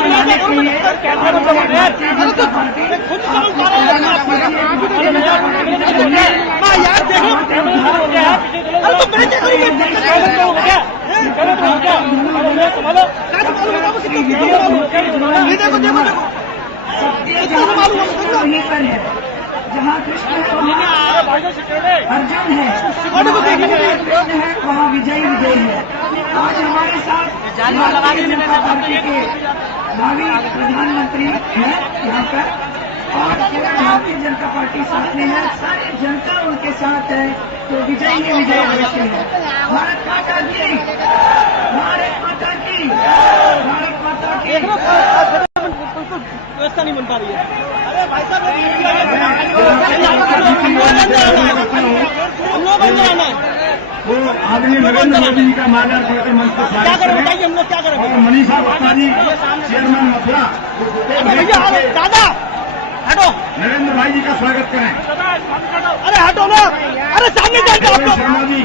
बनाने के लिए वहीं पर है जहाँ कृष्ण है अर्जुन है, कृष्ण है वहाँ विजय विजय है। आज हमारे साथ भारतीय जनता पार्टी के भावी प्रधानमंत्री हैं यहाँ पर, और भारतीय जनता पार्टी साथ में है, सारी जनता उनके साथ है, तो विजय ही विजय अवश्य है। भारत माता की, भारत माता की, भारत माता की। व्यवस्था नहीं बन पा रही है। अरे भाई साहब हम लोग बन जाना है। वो आदमी नरेंद्र मोदी जी का माला करके मंच पर क्या करें बताइए, हम लोग क्या करें? और मनीषा गुप्ता जी चेयरमैन मथुरा भैया दादा हटो, नरेंद्र भाई जी का स्वागत करें। अरे हटो ना, अरे सामने जाके आप लोग। शर्मा जी,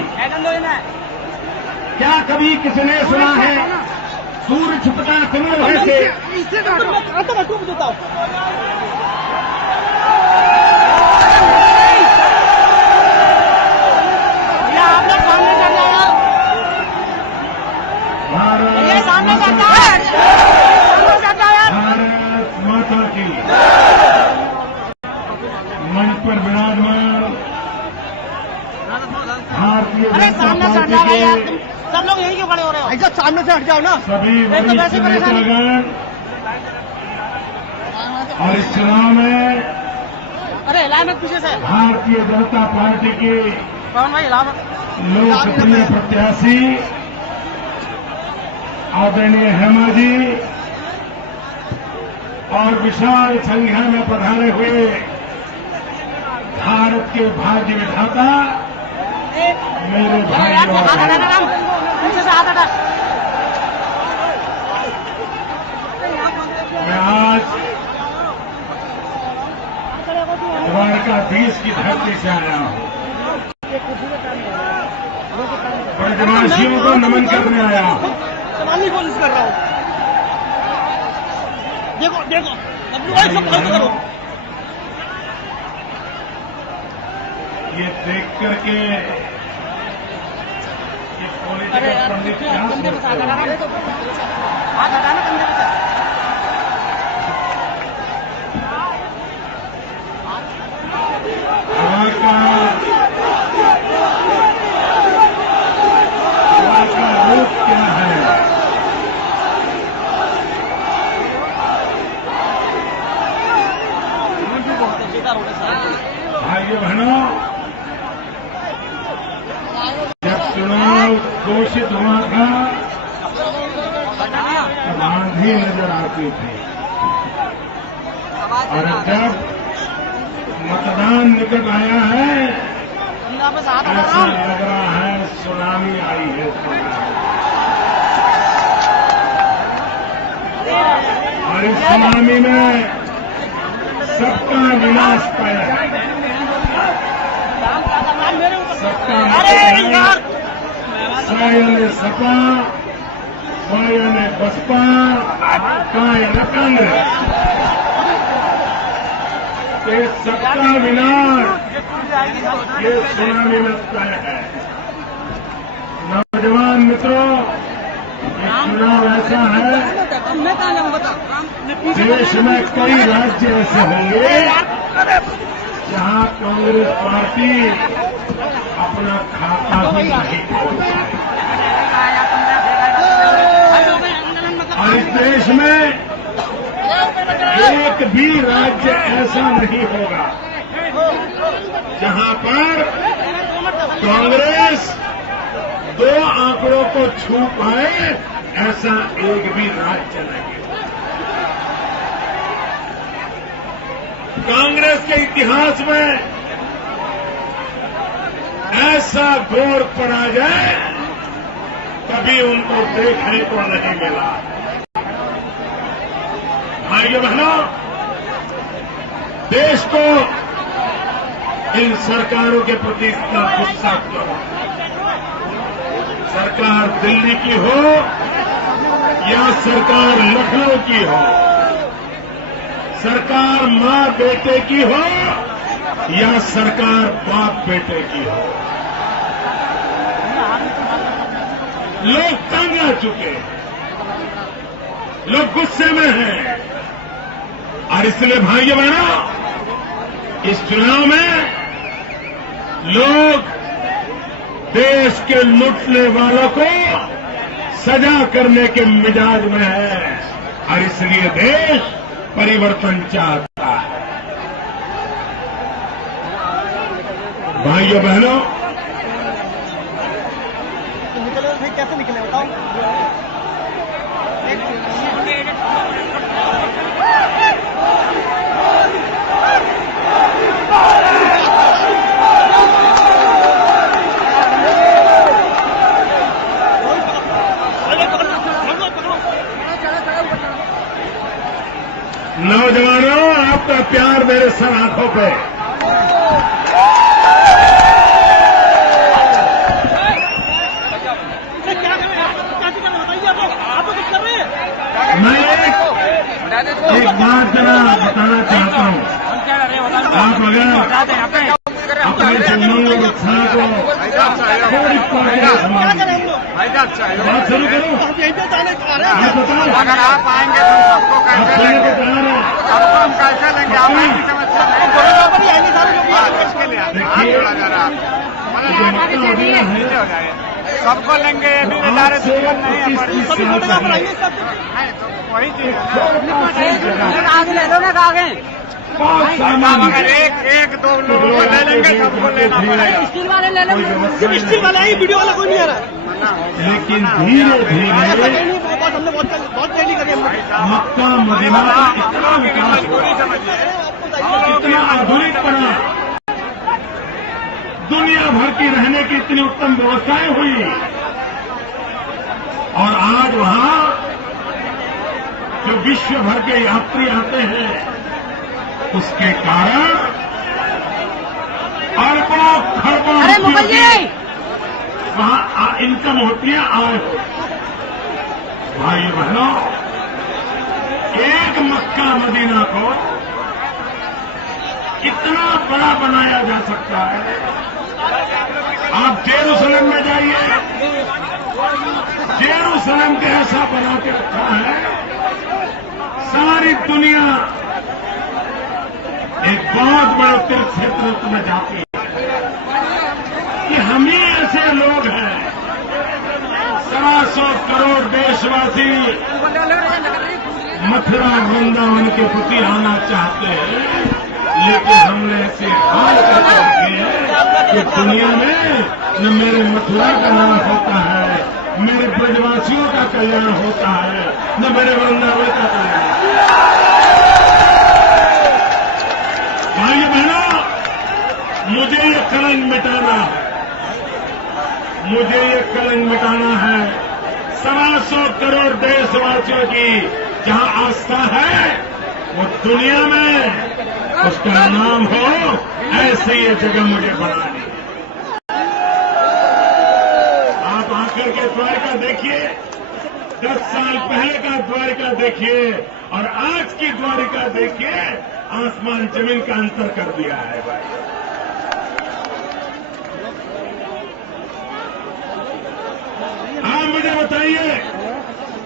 क्या कभी किसी ने सुना है सूर्य छुपता चंद्र वैसे? कहाँ तक हटू देता हूँ। भारत माता की मंच पर विराजमान भारतीय जनता पार्टी के सब लोग यही क्यों खड़े हो रहे हो? ऐसा सामने से हट जाओ ना। सभी वरिष्ठ नेतागण और इस चुनाव में अरे इलाहाबाद पीछे से भारतीय जनता पार्टी के कौन भाई इलाहाबाद लोकप्रिय प्रत्याशी आदरणीय हेमा जी और विशाल संख्या में पधारे हुए भारत के भाग्य विधाता मेरे भाइयों, मैं आज द्वारकाधीश की धरती से आया हूं, ब्रजवासियों को नमन करने आया हूं। संभालने की कोशिश कर रहा हूँ। देखो देखो अब लोग सब खर्च करो। ये देख करके ये पॉलिटिकल पंडित क्या सोचते हैं? हाथ हटाना कंधे पे। का रूप क्या है? भाइयों बहनों, जब चुनाव घोषित हुआ था तब आंधी नजर आती थी, और जब मतदान निकट आया है ऐसा लग रहा है सुनामी आई है। और इस सुनामी में सबका विनाश पाया, सबका सायन सपा, वायन बसपा, कायन कांग्रेस, ये सबका विनाश ये सुनामी में पाया है। नौजवान मित्रों, ये चुनाव ऐसा है, देश में कई राज्य ऐसे होंगे जहां कांग्रेस पार्टी अपना खाता भी नहीं खोल पाएगी, और इस देश में एक भी राज्य ऐसा नहीं होगा जहां पर कांग्रेस 2 आंकड़ों को छू पाए, ऐसा एक भी राज्य नहीं। कांग्रेस के इतिहास में ऐसा घोर पराजय कभी उनको देखने को नहीं मिला। भाइयों बहनों, देश को इन सरकारों के प्रति इतना गुस्सा क्यों? सरकार दिल्ली की हो या सरकार लखनऊ की हो, सरकार मां बेटे की हो या सरकार बाप बेटे की हो, लोग तंग आ चुके हैं, लोग गुस्से में हैं। और इसलिए भाइयों बहनों, इस चुनाव में लोग देश के लूटने वालों को सजा करने के मिजाज में है और इसलिए देश परिवर्तन चाहता है। भाइयों बहनों, कैसे निकले बताओ? नौजवानों, आपका प्यार मेरे सर आंखों पे। मैं एक बात जरा बताना चाहता हूं। आप अगर अपने संबंध उत्साह को थोड़ी बात शुरू करूं, आप बताओ। अगर आप आएंगे तो सबको कैसे लेंगे? सबको हम कैसे लेंगे? आप की समस्या नहीं, इसके लिए हाथ जोड़ा जा रहा है। सबको लेंगे, नहीं है, वही चीज अगर एक दो लोग ले लेंगे, सबको लेना पड़ेगा। स्टील वाले ले लो, स्टील वाला ही, वीडियो वाला कोई नहीं आ रहा। लेकिन धीरे धीरे हमने बहुत पहली करी मक्का मदीना का इतना विकास हुआ, इतना आधुनिक बना, दुनिया भर की रहने की इतनी उत्तम व्यवस्थाएं हुई और आज वहां जो विश्व भर के यात्री आते हैं उसके कारण अरबों खरबों रुपयों की वहां इनकम होती है, आय होती है। भाई बहनों, एक मक्का मदीना को इतना बड़ा बनाया जा सकता है। आप जेरूसलम में जाइए, जेरूसलम के ऐसा बना के रखा है, सारी दुनिया एक बहुत बड़े तीर्थ क्षेत्र में जाती है कि हम ही ऐसे लोग हैं। 125 करोड़ देशवासी मथुरा वृंदावन के प्रति आना चाहते हैं, लेकिन हमने ऐसे हाल कर रखे हैं कि दुनिया में न मेरे मथुरा का नाम होता है, मेरे ब्रजवासियों का कल्याण होता है, न मेरे वृंदावन का कल्याण। भाई बहनों, मुझे ये कलंक मिटाना है, मुझे ये कलंक मिटाना है। 125 करोड़ देशवासियों की जहां आस्था है वो दुनिया में उसका नाम हो, ऐसे ये जगह मुझे बनानी है। आप आकर के द्वारका देखिए, 10 साल पहले का द्वारका देखिए और आज की द्वारका देखिए, आसमान जमीन का अंतर कर दिया है भाई। आप मुझे बताइए,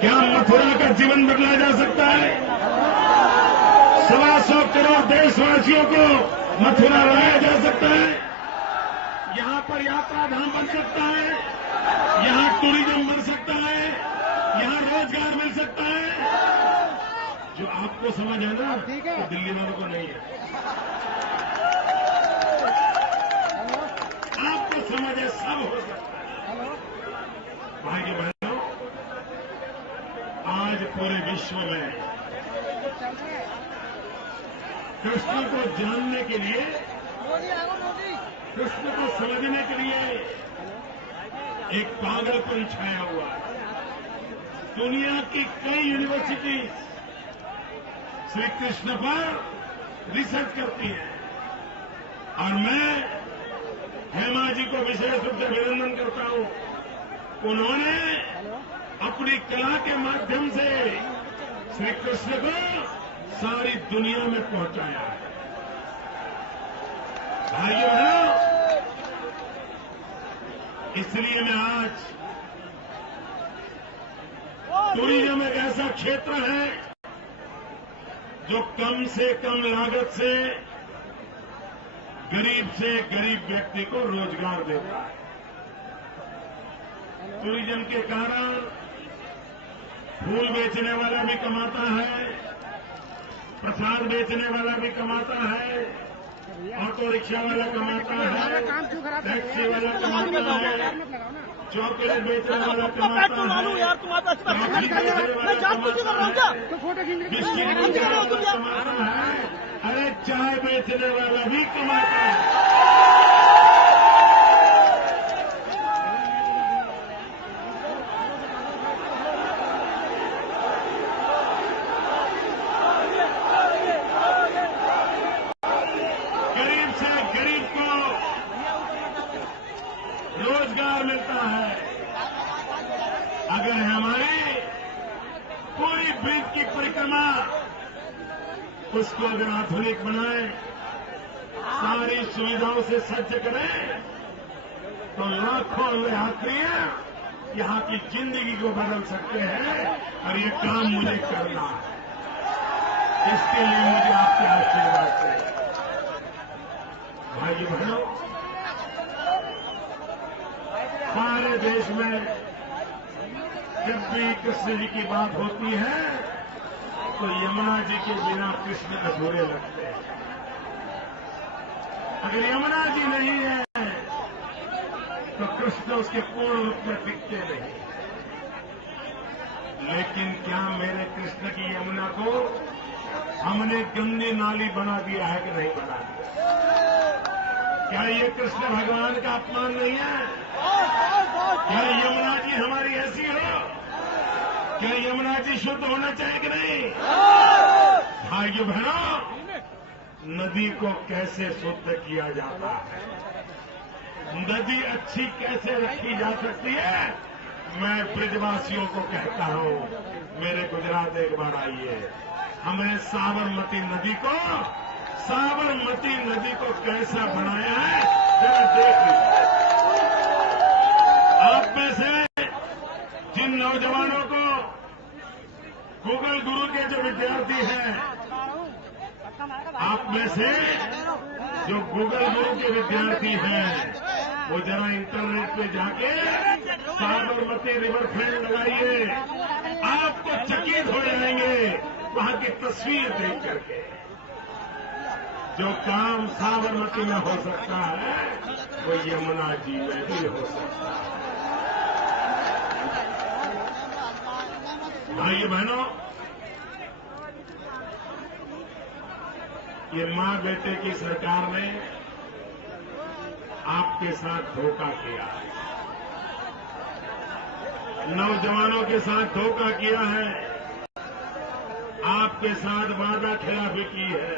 क्या मथुरा का जीवन बदला जा सकता है? 125 करोड़ देशवासियों को मथुरा लाया जा सकता है? यहां पर यात्रा धाम बन सकता है, यहां टूरिज्म बन सकता है, यहां रोजगार मिल सकता है। जो आपको समझ है ना, तो दिल्ली वालों को नहीं है। आपको समझ है, सब हो सकता है। भाई बहनों, आज पूरे विश्व में कृष्ण को जानने के लिए, कृष्ण को समझने के लिए एक पागलपन छाया हुआ है। दुनिया की कई यूनिवर्सिटी श्री कृष्ण पर रिसर्च करती है और मैं हेमा जी को विशेष रूप से अभिनंदन करता हूं। उन्होंने अपनी कला के माध्यम से श्री कृष्ण को सारी दुनिया में पहुंचाया है। भाइयों बहनों, इसलिए मैं आज टूरिज्म एक ऐसा क्षेत्र है जो कम से कम लागत से गरीब व्यक्ति को रोजगार देता है। टूरिज्म के कारण फूल बेचने वाला भी कमाता है, प्रसाद बेचने वाला भी कमाता है, ऑटो रिक्शा वाला कमाता है, टैक्सी वाला कमाता है, चॉकलेट बेचने वाला कमाता है, कॉफी बेचने वाला कमाता है, बिस्किट बेचने वाला कमाता है, अरे चाय बेचने वाला भी कमाता है। गरीब से गरीब को रोजगार मिलता है। अगर हमारी पूरी ब्रिज की परिक्रमा उसको अगर आधुनिक बनाए, सारी सुविधाओं से सज्ज करें, तो लाखों यात्री यहां की जिंदगी को बदल सकते हैं। और ये काम मुझे करना है, इसके लिए मुझे आपके आशीर्वाद चाहिए। भाइयों बहनों, सारे देश में जब भी कृष्ण जी की बात होती है तो यमुना जी के बिना कृष्ण अधूरे लगते हैं। अगर यमुना जी नहीं है तो कृष्ण उसके पूर्ण रूप में दिखते नहीं। लेकिन क्या मेरे कृष्ण की यमुना को हमने गंदी नाली बना दिया है कि नहीं बना दिया? क्या ये कृष्ण भगवान का अपमान नहीं है? क्या यमुना जी हमारी ऐसी हो? क्या यमुना जी शुद्ध होना चाहिए कि नहीं? भाइयों बहनों, नदी को कैसे शुद्ध किया जाता है, नदी अच्छी कैसे रखी जा सकती है, मैं ब्रिजवासियों को कहता हूं, मेरे गुजरात एक बार आइए, हमने साबरमती नदी को कैसा बनाया है जरा देख लीजिए। आप में से जिन नौजवानों को गूगल गुरु के जो विद्यार्थी हैं, आप में से जो गूगल गुरु के विद्यार्थी हैं, वो जरा इंटरनेट पे जाके साबरमती रिवर फ्रंट लगाइए, आपको चकित हो जाएंगे वहां की तस्वीर देख करके। जो काम साबरमती में हो सकता है वो यमुना जी में भी हो सकता है। भाइयों बहनों, ये मां बेटे की सरकार ने आपके साथ धोखा किया है, नौजवानों के साथ धोखा किया है, आपके साथ वादा खिलाफी की है।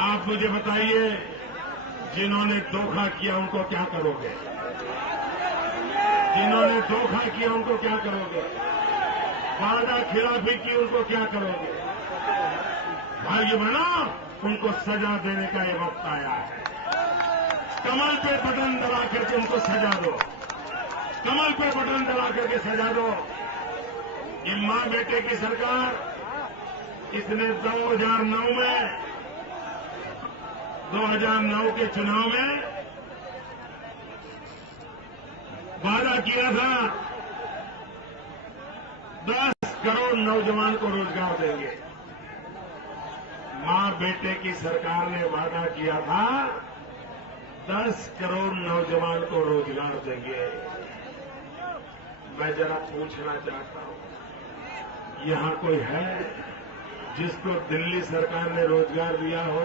आप मुझे बताइए, जिन्होंने धोखा किया उनको क्या करोगे? जिन्होंने धोखा किया उनको क्या करोगे? वादा खिलाफी की उनको क्या करोगे? भाइयों बहनों, उनको सजा देने का ये वक्त आया है। कमल पे बटन दबा करके उनको सजा दो, कमल पे बटन दबा करके सजा दो। ये मां बेटे की सरकार, इसने 2009 के चुनाव में वादा किया था 10 करोड़ नौजवान को रोजगार देंगे। मां बेटे की सरकार ने वादा किया था 10 करोड़ नौजवान को रोजगार देंगे। मैं जरा पूछना चाहता हूं, यहां कोई है जिसको दिल्ली सरकार ने रोजगार दिया हो?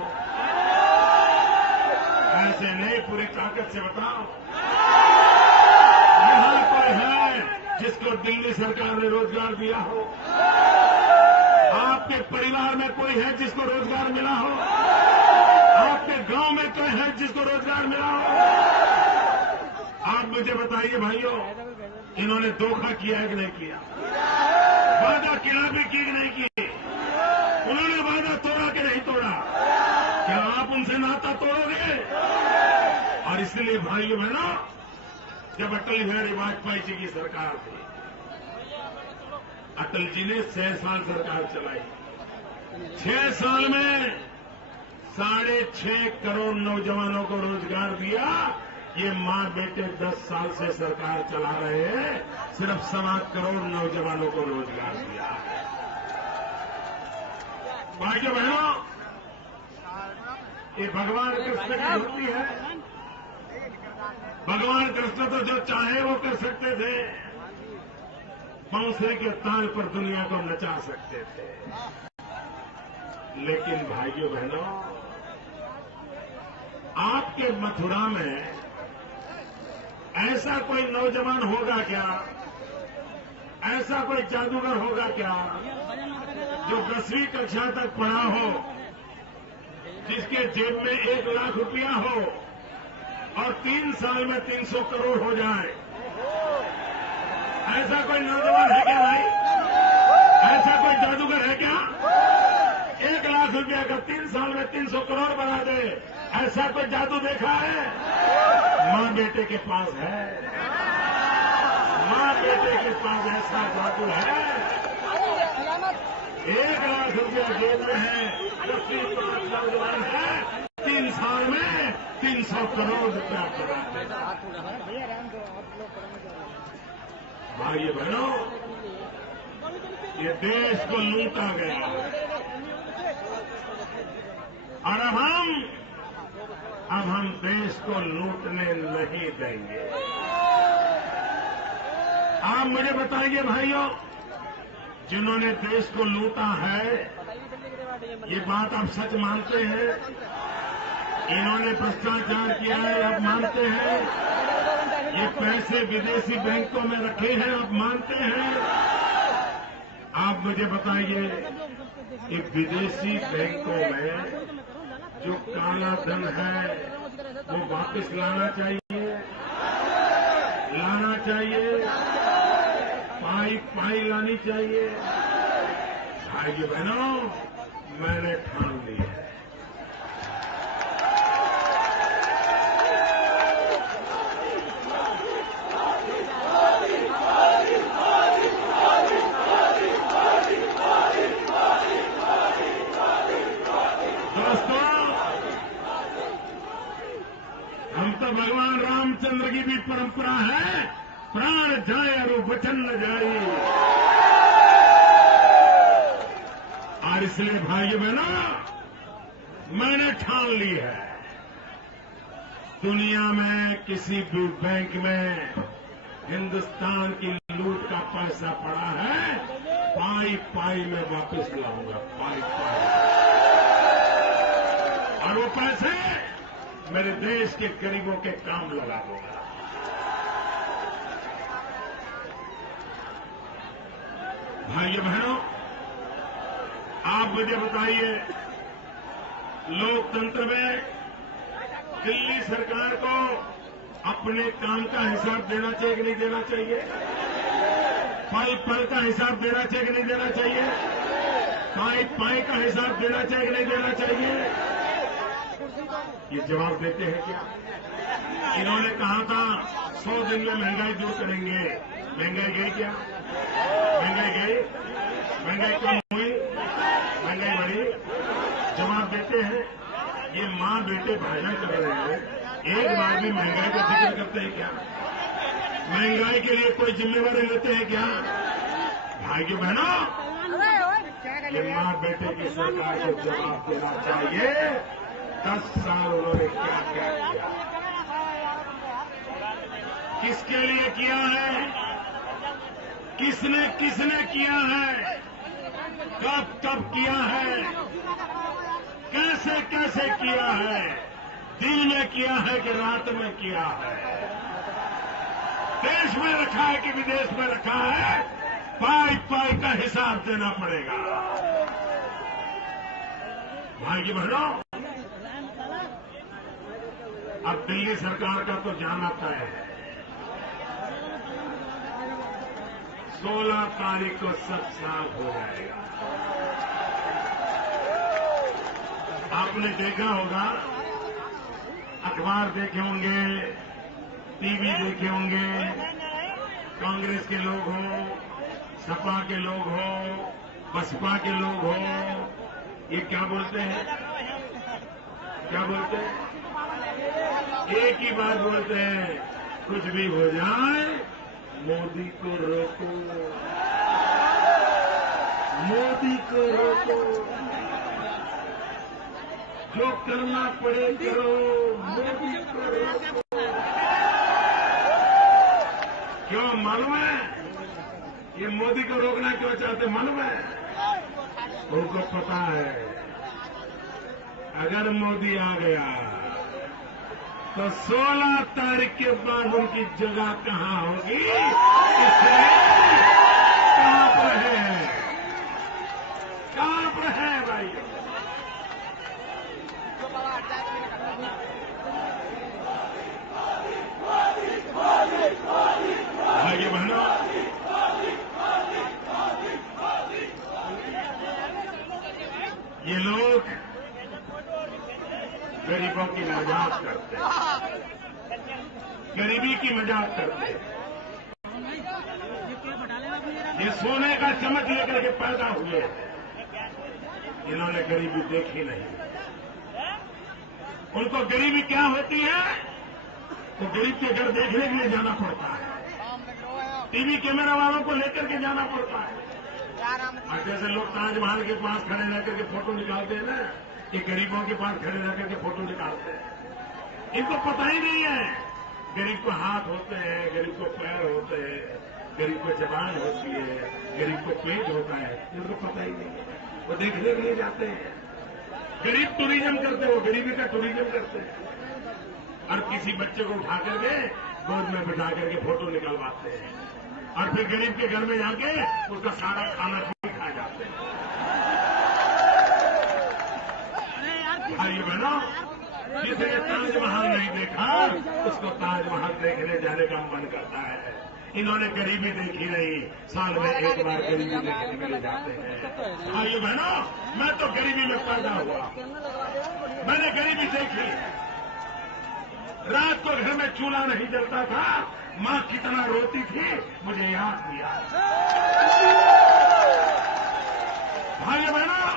ऐसे नहीं, पूरी ताकत से बताओ, यहां कोई है जिसको दिल्ली सरकार ने रोजगार दिया हो? आपके परिवार में कोई है जिसको रोजगार मिला हो? आपके गांव में कोई है जिसको रोजगार मिला हो? आप मुझे बताइए भाइयों, इन्होंने धोखा किया है कि नहीं किया? वादा खिलाफी की कि नहीं की? उन्होंने वादा तोड़ा कि नहीं तोड़ा? क्या आप उनसे नाता तोड़ोगे? और इसलिए भाइयों बहनों, जब अटल बिहारी वाजपेयी जी की सरकार थी, अटल जी ने 6 साल सरकार चलाई। 6 साल में 6.5 करोड़ नौजवानों को रोजगार दिया। ये मां बेटे 10 साल से सरकार चला रहे हैं, सिर्फ 7 करोड़ नौजवानों को रोजगार दिया है। भाइयों बहनों, ये भगवान कृष्ण की होती है। भगवान कृष्ण तो जो चाहे वो कर सकते थे, बांसुरी के ताल पर दुनिया को नचा सकते थे। लेकिन भाइयों बहनों, आपके मथुरा में ऐसा कोई नौजवान होगा क्या, ऐसा कोई जादूगर होगा क्या जो 10वीं कक्षा तक पढ़ा हो, जिसके जेब में 1 लाख रुपया हो और 3 साल में 300 करोड़ हो जाए? ऐसा कोई नौजवान है क्या भाई? ऐसा कोई जादूगर है क्या? 1 लाख रुपया का 3 साल में 300 करोड़ बना दे, ऐसा कोई जादू देखा है? मां बेटे के पास है। मां बेटे के पास ऐसा जादू है। 1 लाख रुपया जेब में है, 10वीं पास नौजवान है, 3 साल में 300 करोड़ रुपया बना दे। भाइयों बहनों, ये देश को लूटा गया और अब हम देश को लूटने नहीं देंगे। आप मुझे बताइए भाइयों, जिन्होंने देश को लूटा है, ये बात आप सच मानते हैं? इन्होंने भ्रष्टाचार किया है, आप मानते हैं? ये पैसे विदेशी बैंकों में रखे हैं, आप मानते हैं? आप मुझे बताइए, ये विदेशी बैंकों में जो काला धन है वो वापस लाना चाहिए, लाना चाहिए, पाई लानी चाहिए। भाइयों बहनों, मैंने ठान ली है। भगवान रामचंद्र की भी परंपरा है, प्राण जाए और वचन न जाए। और इसलिए भाइयों बहनों, मैंने ठान ली है, दुनिया में किसी भी बैंक में हिंदुस्तान की लूट का पैसा पड़ा है, पाई में वापस लाऊंगा, पाई। और वो पैसे मेरे देश के गरीबों के काम लगा दूंगा। भाइयों बहनों, आप मुझे बताइए, लोकतंत्र में दिल्ली सरकार को अपने काम का हिसाब देना चाहिए कि नहीं देना चाहिए? पल पल का हिसाब देना चाहिए कि नहीं देना चाहिए? पाई का हिसाब देना चाहिए कि नहीं देना चाहिए? ये जवाब देते हैं क्या? इन्होंने कहा था 100 दिन में महंगाई दूर करेंगे। महंगाई गई क्या? महंगाई गई? महंगाई कम हुई? महंगाई बढ़ी? जवाब देते हैं। ये मां बेटे भाषण कर रहे हैं, एक बार भी महंगाई का जिक्र करते हैं क्या? महंगाई के लिए कोई जिम्मेवारी लेते हैं क्या? भाइयों बहनों, ये मां बेटे की सरकार को जवाब देना चाहिए। 10 साल उन्होंने क्या क्या किया, किसके लिए किया है, किसने किया है, कब किया है, कैसे किया है, दिन में किया है कि रात में किया है, देश में रखा है कि विदेश में रखा है, पाई का हिसाब देना पड़ेगा। भाई बहनों, अब दिल्ली सरकार का तो जाना तय है। 16 तारीख को सब साफ हो जाएगा। आपने देखा होगा, अखबार देखे होंगे, टीवी देखे होंगे, कांग्रेस के लोग हों, सपा के लोग हों, बसपा के लोग हों, ये क्या बोलते हैं? क्या बोलते हैं? एक ही बात बोलते हैं, कुछ भी हो जाए मोदी को रोको, मोदी को रोको, जो करना पड़े करो, मोदी को रोको। क्यों मालूम है? ये मोदी को रोकना क्यों चाहते मालूम है? उनको पता है अगर मोदी आ गया तो 16 तारीख के बाद उनकी जगह कहां होगी, इसलिए कांप रहे हैं, कांप रहे हैं भाई। भाइयों बहनों, ये लोग गरीबों की मजाक करते हैं, गरीबी की मजाक करते हैं। ये सोने का चम्मच लेकर के पैदा हुए हैं, इन्होंने गरीबी देखी नहीं। उनको गरीबी क्या होती है तो गरीब के घर देखने के लिए जाना पड़ता है, टीवी कैमरा वालों को लेकर के जाना पड़ता है। और जैसे लोग ताजमहल के पास खड़े रहकर के फोटो निकालते हैं ना, कि गरीबों के पास खड़े रहकर के फोटो निकालते हैं। इनको पता ही नहीं है गरीब को हाथ होते हैं, गरीब को पैर होते हैं, गरीब को जबान होती है, गरीब को पेट होता है, इनको पता ही नहीं है। वो देखने के लिए जाते हैं, गरीब टूरिज्म करते हैं, वो गरीबी का टूरिज्म करते हैं। और किसी बच्चे को उठा करके गोद में बिठा करके फोटो निकलवाते हैं, और फिर गरीब के घर में जाके उसका सारा खाना भी खा जाते हैं। भाइयों बहनों, जिसने ताजमहल नहीं देखा उसको ताजमहल देखने जाने का मन करता है। इन्होंने गरीबी देखी नहीं, साल में एक बार गरीबी देखने के लिए जाते हैं। भाइयों बहनों, मैं तो गरीबी में पैदा हुआ, मैंने गरीबी देखी। रात को घर में चूल्हा नहीं जलता था, मां कितना रोती थी मुझे याद किया। भाइयों बहनों,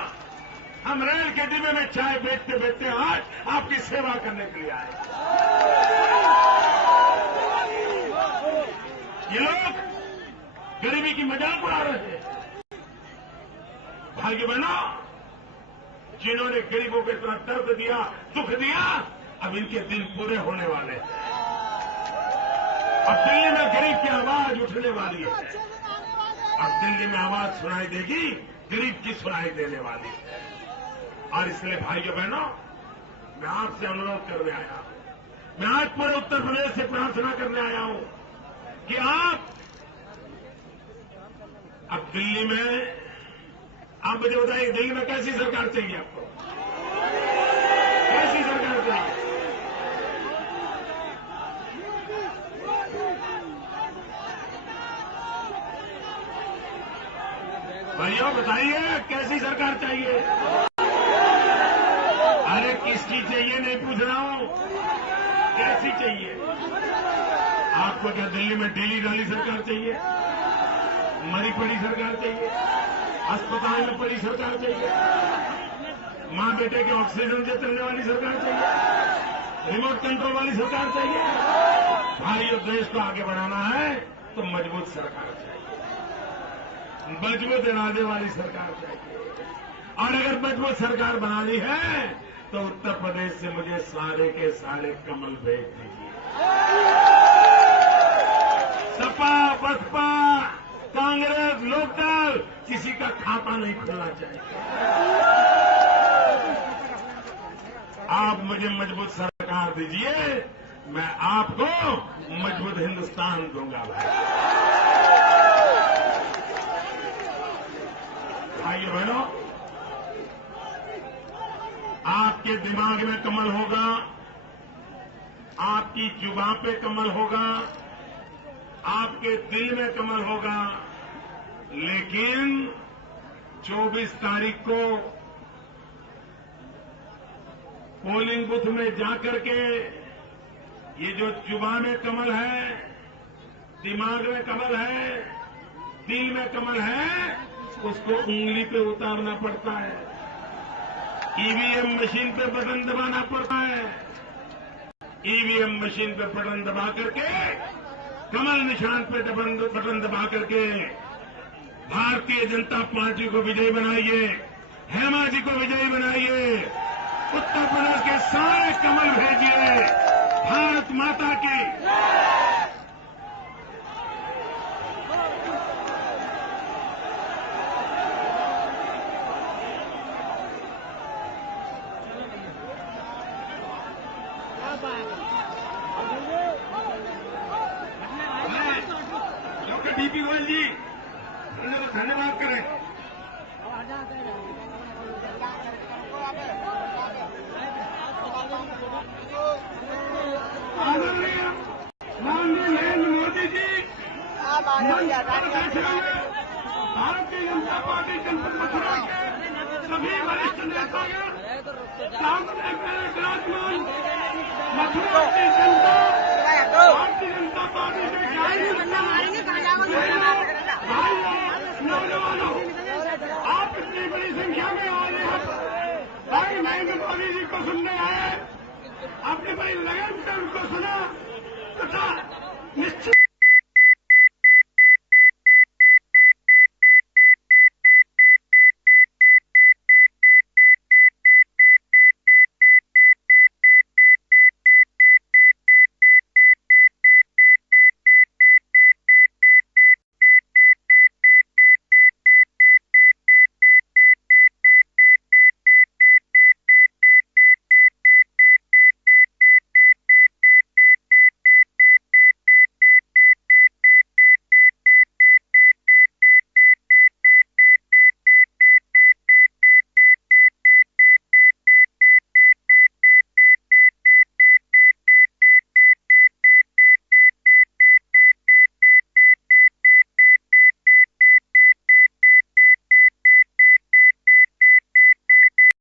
हम रेल के डिब्बे में चाय बेचते बेचते आज आपकी सेवा करने के लिए आए। ये लोग गरीबी की मजाक उड़ा रहे हैं। भाइयों बहनों, जिन्होंने गरीबों को इतना दर्द दिया, दुख दिया, अब इनके दिन पूरे होने वाले हैं। अब दिल्ली में गरीब की आवाज उठने वाली है। अब दिल्ली में आवाज सुनाई देगी, गरीब की सुनाई देने वाली है। और इसलिए भाइयों बहनों, मैं आपसे अनुरोध करने आया हूं, मैं आज पूरे उत्तर प्रदेश से प्रार्थना करने आया हूं कि आप अब दिल्ली में, आप मुझे बताइए, दिल्ली में कैसी सरकार चाहिए आपको? कैसी सरकार चाहिए? भाइयों बताइए, कैसी सरकार चाहिए? अरे किसकी चाहिए नहीं पूछ रहा हूं, कैसी चाहिए? आपको क्या दिल्ली में ढीली ढाली सरकार चाहिए, मरी पड़ी सरकार चाहिए, अस्पताल में पड़ी सरकार चाहिए, मां बेटे के ऑक्सीजन से चलने वाली सरकार चाहिए, रिमोट कंट्रोल वाली सरकार चाहिए? भाइयों, देश को आगे बढ़ाना है तो मजबूत सरकार चाहिए, मजबूत इरादे वाली सरकार चाहिए। और अगर मजबूत सरकार बनानी है तो उत्तर प्रदेश से मुझे सारे के सारे कमल भेज दीजिए। सपा, बसपा, कांग्रेस, लोकदल, किसी का खाता नहीं खुलना चाहिए। आप मुझे मजबूत सरकार दीजिए, मैं आपको मजबूत हिंदुस्तान दूंगा। भाइयों बहनों, आपके दिमाग में कमल होगा, आपकी जुबान पे कमल होगा, आपके दिल में कमल होगा, लेकिन 24 तारीख को पोलिंग बूथ में जाकर के ये जो जुबान में कमल है, दिमाग में कमल है, दिल में कमल है, उसको उंगली पे उतारना पड़ता है। ईवीएम मशीन पे बटन दबाना पड़ता है। ईवीएम मशीन पे बटन दबा करके, कमल निशान पे बटन दबा करके भारतीय जनता पार्टी को विजयी बनाइए, हेमा जी को विजयी बनाइए, उत्तर प्रदेश के सारे कमल भेजिए। भारत माता की डॉक्टर डीपी गोयल जी धन्यवाद करें। आदरणीय माननीय नरेंद्र मोदी जी भारतीय जनता पार्टी जनपद मथुरा के सभी वरिष्ठ नेतागण, सामने मेरे विराजमान मथुरा की जनता, भारतीय जनता पार्टी के नौजवानों, आप इतनी बड़ी संख्या में आए हैं भाई नरेंद्र मोदी जी को सुनने आए। आपने बड़ी लगन से उनको सुना तथा निश्चित